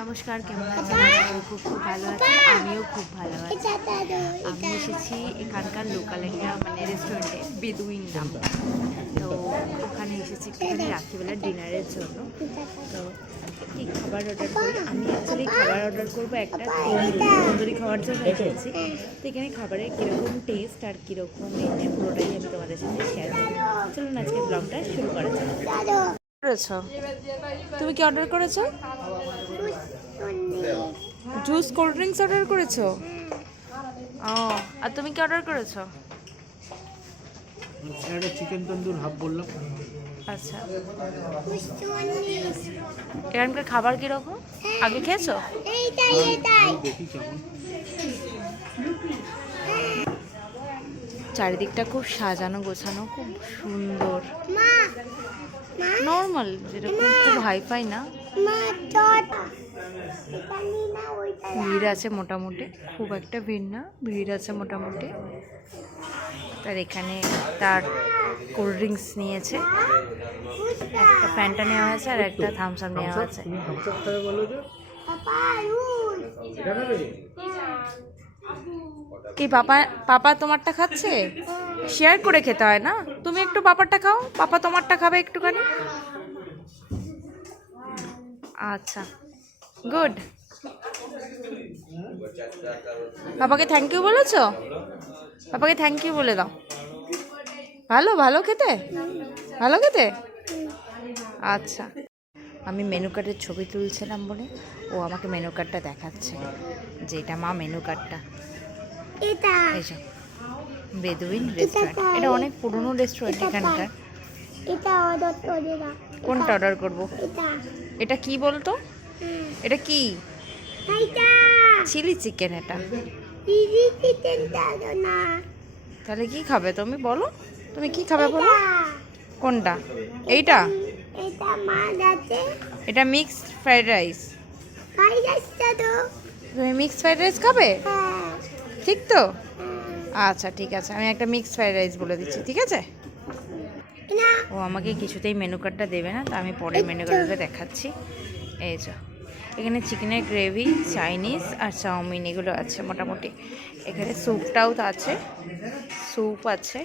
নমস্কার কেমন আছেন? আমি খুব খুব ভালো আছি আমিও খুব ভালো আছি। আমি এসেছি এখানকার লোকাল একটা মানে রেস্টুরেন্টে বেদুইন নাম। তো ওখানে এসেছি একটুখানি রাত্রিবেলা ডিনারের জন্য। তো কি খাবার অর্ডার করি আমি অ্যাকচুয়ালি খাবার অর্ডার করব একটা তন্দুরি খাওয়ার জন্য এসেছি। তো এখানে খাবারের কীরকম টেস্ট আর কীরকম এনে পুরোটাই আমি তোমাদের সাথে শেয়ার করব। চলুন আজকে ব্লগটা শুরু করা যাক। করেছ? তুমি কি অর্ডার করেছ? জুস কোল্ড ড্রিঙ্কস অর্ডার করেছ? ও আর তুমি কি অর্ডার করেছ? একটা চিকেন তন্দুর হাফ বললাম। আচ্ছা। এখানকার খাবার কীরকম? আগে খেয়েছো? দেখি কেমন। চারিদিকটা খুব সাজানো গোছানো খুব সুন্দর। নর্মাল যেরকম খুব হাইফাই না? ভিড় আছে মোটামুটি খুব একটা ভিড় না ভিড় আছে মোটামুটি। তার এখানে তার কোল্ড ড্রিঙ্কস নিয়েছে একটা ফ্যান্টা নেওয়া হয়েছে আর একটা থামস আপ নেওয়া আছে কি, পাপা পাপা তোমারটা খাচ্ছে? শেয়ার করে খেতে হয় না? তুমি একটু পাপারটা খাও, পাপা তোমারটা খাবে একটুখানি? আচ্ছা গুড। পাপাকে থ্যাংক ইউ বলেছ? পাপাকে থ্যাংক ইউ বলে দাও। ভালো ভালো খেতে? ভালো খেতে? আচ্ছা। আমি মেনু কার্ডের ছবি তুলছিলাম বলে ও আমাকে মেনু কার্ডটা দেখাচ্ছে। যে এটা মা মেনু কার্ডটা এটা। এই যে বেদুইন রেস্টুরেন্ট এটা অনেক পুরনো রেস্টুরেন্ট এখানকার। কোনটা অর্ডার করব? এটা। কি বলতো। এটা কি? চিলি চিকেন এটা। তাহলে কি খাবে তুমি বলো? তুমি কি খাবে বলো? কোনটা? এইটা? এটা মাছ আছে। এটা মিক্সড ফ্রাইড রাইস খাই যাচ্ছে তো। তুমি মিক্সড ফ্রাইড রাইস খাবে? হ্যাঁ। ঠিক তো? হ্যাঁ। আচ্ছা ঠিক আছে। আমি একটা মিক্সড ফ্রাইড রাইস বলে দিচ্ছি ঠিক আছে? ও আমাকে কিছুতেই মেনু কার্ডটা দেবে না তা আমি পরে মেনু কার্ডটা দেখাচ্ছি। এই যে এখানে চিকেনের গ্রেভি চাইনিজ আর চাউমিন এগুলো আছে মোটামুটি। এখানে স্যুপটাও তো আছে। স্যুপ আছে।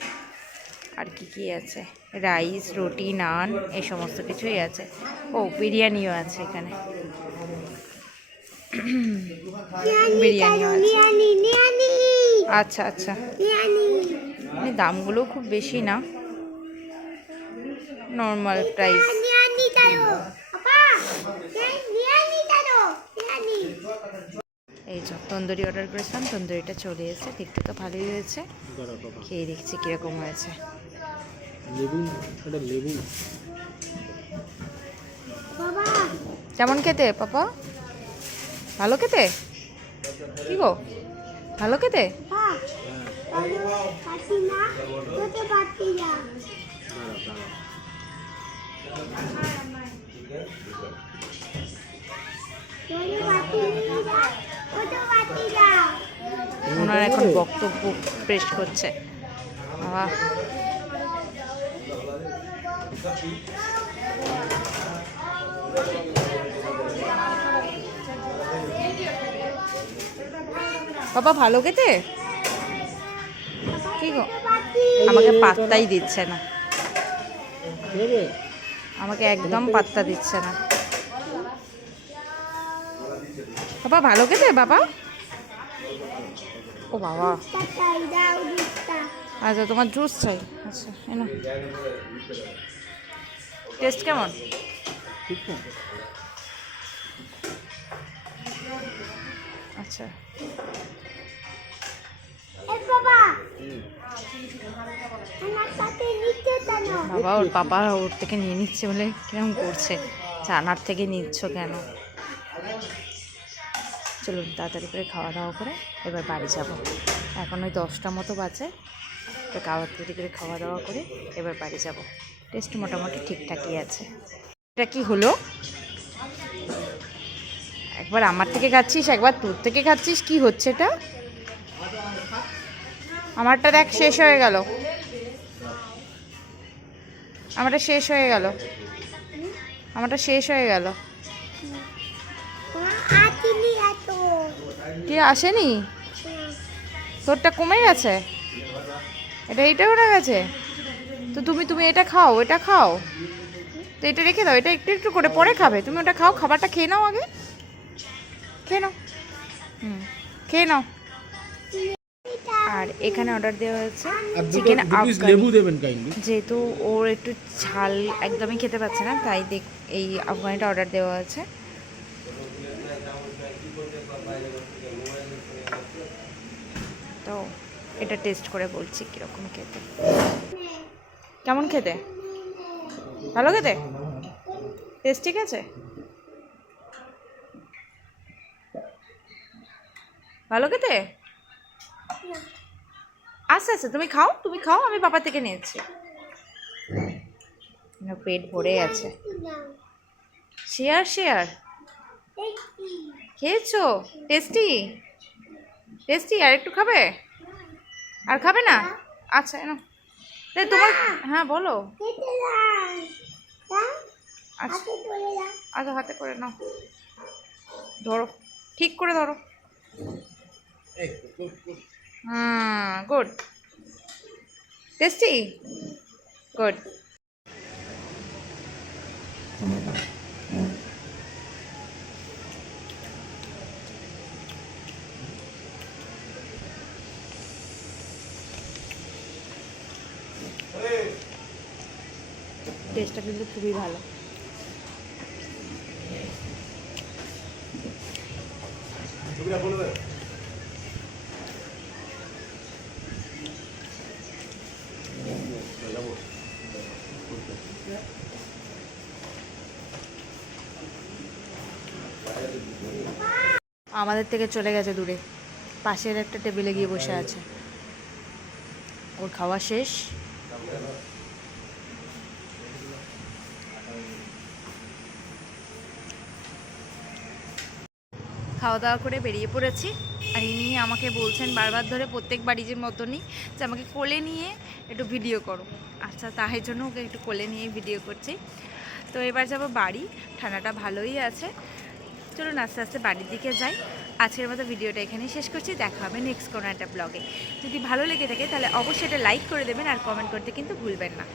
আর কি কি আছে? রাইস রুটি নান এই সমস্ত কিছুই আছে। ও বিরিয়ানিও আছে এখানে। বিরিয়ানিও আছে। আচ্ছা আচ্ছা। মানে দামগুলো খুব বেশি না। নর্মাল প্রাইস এই যে তন্দুরি অর্ডার করেছিলাম তন্দুরিটা চলে এসেছে। দেখতে তো ভালোই হয়েছে। খেয়ে দেখছি কীরকম হয়েছে। লেবু এটা লেবু কেমন খেতে পাপা? ভালো খেতে? কি গো? ভালো খেতে? হ্যাঁ ওনার এখন বক্তব্য পেশ করছে। বাবা বাবা, ভালো খেতে? কি গো? আমাকে পাত্তাই দিচ্ছে না। আমাকে একদম পাত্তা দিচ্ছে না। বাবা, ভালো খেতে বাবা? ও বাবা। আচ্ছা তোমার জুস চাই। আচ্ছা এনো। টেস্ট কেমন? আচ্ছা। বাবা। ওর পাপা ওর থেকে নিয়ে নিচ্ছে বলে কিরম করছে? চানার থেকে নিচ্ছ কেন? চলুন তাড়াতাড়ি করে খাওয়া দাওয়া করে এবার বাড়ি যাব। এখন ওই দশটা মতো বাজে। তো খাওয়া তৈরি করে খাওয়া দাওয়া করে এবার বাড়ি যাব। টেস্ট মোটামুটি ঠিকঠাকই আছে। এটা কি হলো? একবার আমার থেকে খাচ্ছিস, একবার তোর থেকে খাচ্ছিস, কি হচ্ছে এটা? আমারটা দেখ, শেষ হয়ে গেল। আমারটা শেষ হয়ে গেল। আমারটা শেষ হয়ে গেল। কি, আসেনি? তোরটা কমে গেছে? এটা এইটা উঠে গেছে? তো তুমি তুমি এটা খাও এটা খাও। তো এটা রেখে দাও এটা একটু একটু করে পরে খাবে। তুমি ওটা খাও খাবারটা খেয়ে নাও আগে। খেয়ে নাও। হুম খেয়ে নাও। আর এখানে অর্ডার দেওয়া হয়েছে চিকেন আফগানি লেবু দেবেন যেহেতু ওর একটু ঝাল একদমই খেতে পাচ্ছে না তাই দেখ এই আফগানিটা অর্ডার দেওয়া আছে তো এটা টেস্ট করে বলছি কীরকম খেতে। কেমন খেতে? ভালো খেতে? টেস্ট ঠিক আছে? ভালো খেতে? আচ্ছা আচ্ছা তুমি খাও তুমি খাও, আমি বাবা থেকে নিয়েছি। পেট ভরে আছে শেয়ার শেয়ার খেয়েছো? টেস্টি টেস্টি আর একটু খাবে? আর খাবে না? আচ্ছা এনো। তাই তোমার হ্যাঁ বলো। আচ্ছা। আচ্ছা হাতে করে নাও। ধরো। ঠিক করে ধরো। হ্যাঁ গুড টেস্টি গুড টেস্টটা কিন্তু খুবই ভালো। আমাদের থেকে চলে গেছে দূরে। পাশের একটা টেবিলে গিয়ে বসে আছে। ওর খাওয়া শেষ। খাওয়া দাওয়া করে বেরিয়ে পড়েছি। আর ইনি আমাকে বলছেন বারবার ধরে প্রত্যেক বাড়ির মতনই যে আমাকে কোলে নিয়ে একটু ভিডিও করো। আচ্ছা তাই জন্য ওকে একটু কোলে নিয়ে ভিডিও করছি। তো এবার যাব বাড়ি, ঠান্ডাটা ভালোই আছে। চলুন আস্তে আস্তে বাড়ির দিকে যাই। আজকের মতো ভিডিওটা এখানেই শেষ করছি। দেখা হবে নেক্সট কোনো একটা ব্লগে যদি ভালো লেগে থাকে তাহলে অবশ্যই এটা লাইক করে দেবেন আর কমেন্ট করতে কিন্তু ভুলবেন না।